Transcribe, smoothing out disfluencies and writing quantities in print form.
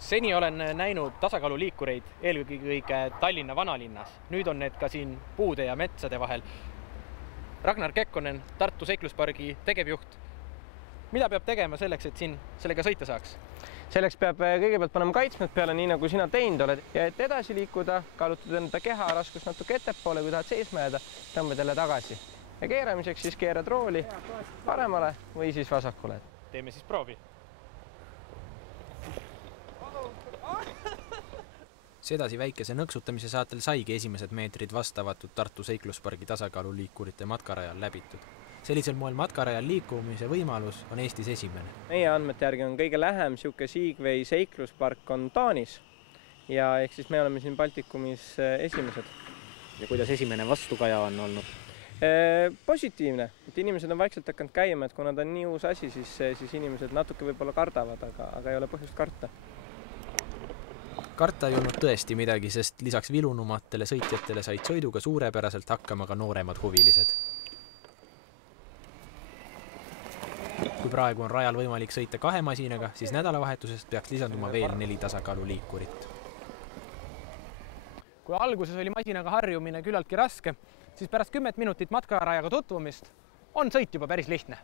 Seni olen näinud tasakaaluliikureid eelkõige Tallinna vanalinnas. Nüüd on need ka siin puude ja metsade vahel. Ragnar Kekkonen, Tartu Seikluspargi tegevjuht. Mida peab tegema selleks, et siin sellega sõita saaks? Selleks peab kõigepealt panema kaitsmed peale, nii nagu sina teinud oled. Ja et edasi liikuda, kaalutad enda keha raskust natuke ettepoole, kui tahad seisma jääda, tõmbad jälle tagasi. Ja keeramiseks siis keerad rooli paremale või siis vasakule. Teeme siis proovi. Sedasi väikese nõksutamise saatel saigi esimesed meetrid vastavatud Tartu Seikluspargi tasakaaluliikurite matkarajal läbitud. Sellisel moel matkarajal liikumise võimalus on Eestis esimene. Meie andmete järgi on kõige lähem siuke Sigvei seikluspark on Taanis ja ehk siis me oleme siin Baltikumis esimesed. Ja kuidas esimene vastukaja on olnud? Positiivne, et inimesed on vaikselt hakanud käima, et kuna ta on nii uus asi, siis inimesed natuke võib-olla kardavad, aga ei ole põhjust karta. Karta ei olnud tõesti midagi, sest lisaks vilunumatele sõitjatele said sõiduga suurepäraselt hakkama ka nooremad huvilised. Kui praegu on rajal võimalik sõita 2 masinaga, siis nädalavahetusest peaks lisanduma veel 4 tasakaaluliikurit. Kui alguses oli masinaga harjumine küllaltki raske, siis pärast 10 minutit matkarajaga tutvumist on sõit juba päris lihtne.